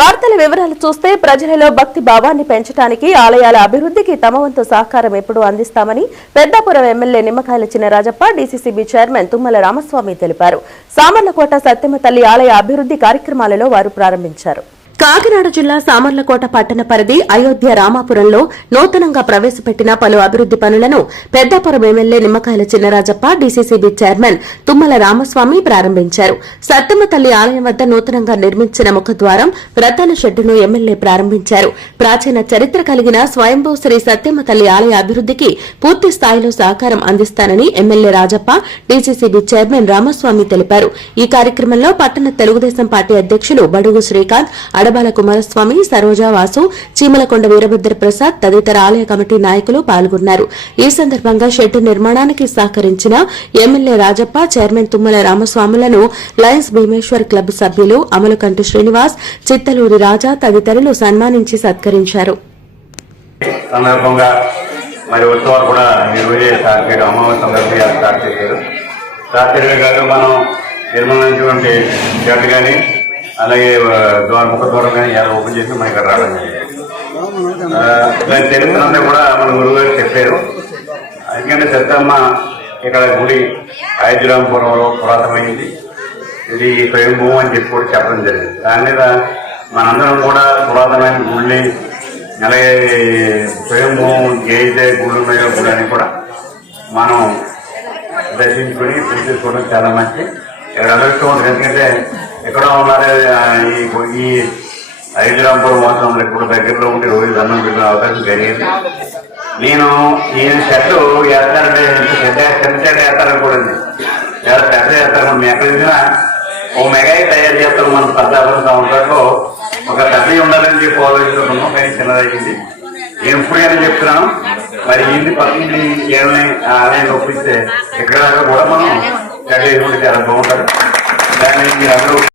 వార్తల వివరాలు చూస్తే ప్రజలలో భక్తి భావాన్ని పెంచడానికి ఆలయాల అభివృద్ధికి తమ వంతు సహకారం ఎప్పుడూ అందిస్తామని Peddapuram MLA Nimmakayala Chinarajappa DCCB chairman Tummala Ramaswamy తెలిపారు. సామర్లకోట సత్యమ్మ తల్లి ఆలయ అభివృద్ధి కార్యక్రమాలలో వారు ప్రారంభించారు. కాకినాడ జిల్లా సామర్లకోట పట్టణ పరిధి అయోధ్య రామాపురంలో నూతనంగా ప్రవేశపెట్టిన పలు అభివృద్ది పనులను Peddapuram MLA Nimmakayala Chinarajappa DCCB chairman Tummala Ramaswamy ప్రారంభించారు. సత్యమ్మ తల్లి ఆలయం వద్ద నూతనంగా నిర్మించిన ముఖద్వారం ప్రధాన షెడ్డును ఎమ్మెల్యే ప్రారంభించారు. ప్రాచీన చరిత్ర కలిగిన స్వయంభూ శ్రీ సత్యమ్మ తల్లి ఆలయ అభివృద్ధికి పూర్తి స్థాయిలో సహకారం అందిస్తానని MLA Rajappa DCCB chairman Ramaswamy తెలిపారు. ఈ కార్యక్రమంలో పట్టణ తెలుగుదేశం పార్టీ అధ్యకులు బడుగు శ్రీకాంత్, అడబాల కుమారస్వామి, సరోజా వాసు, చీమలకొండ వీరభద్ర ప్రసాద్ తదితర ఆలయ కమిటీ నాయకులు పాల్గొన్నారు. ఈ సందర్భంగా షెడ్డు నిర్మాణానికి సహకరించిన ఎమ్మెల్యే రాజప్ప, చైర్మన్ తుమ్మల రామస్వాములను లయన్స్ భీమేశ్వర్ క్లబ్ సభ్యులు అమలకంటి శ్రీనివాస్, చిత్తలూరి రాజా తదితరులు సన్మానించి సత్కరించారు. అలాగే ముఖద్వారం కానీ ఎలా ఓపెన్ చేసి మనకి ఇక్కడ రావడం జరిగింది. చరిత్ర కూడా మన గురువు గారు చెప్పారు. ఎందుకంటే సత్తమ్మ ఇక్కడ గుడి అయోధ్యరాంపురంలో పురాతనమైంది. ఇది స్వయంభూ అని చెప్పి కూడా చెప్పడం జరిగింది. దాని మీద మనందరం కూడా పురాతనమైన గుళ్ళి అలాగే స్వయంభూ ఏదైతే గుళ్ళు ఉన్నాయో గుడి అని కూడా మనం దర్శించుకొని పూజ చేసుకోవడం చాలా మంచి. ఇక్కడ అదృష్టం ఉంటుంది. ఎందుకంటే ఎక్కడో ఉన్నారే ఈ హైదరాబాద్ వాతావరణం ఇప్పుడు దగ్గరలో ఉంటే రోజు దండం పెట్టిన అవకాశం జరిగింది. నేను ఈ షర్టు వేస్తానంటే చిన్న షర్ట్ వేస్తారనుకోండి, చాలా పెద్ద వేస్తారు. మేము ఎక్కడ చూసినా ఓ మెగాయి తయారు చేస్తాం. మన 14 సంవత్సరాల్లో ఒక పెద్దవి ఉండాలని చెప్పి ఆలోచిస్తున్నాం, కానీ చిన్నదయ్యింది. నేను ఇప్పుడైనా చెప్తున్నాను. మరి ఇంటి పక్కన ఏమైనా ఆలయం ఒప్పిస్తే ఎక్కడ కూడా మనం షర్ట్ వేసుకుంటే చాలా బాగుంటుంది. దాన్ని మీరు అందరూ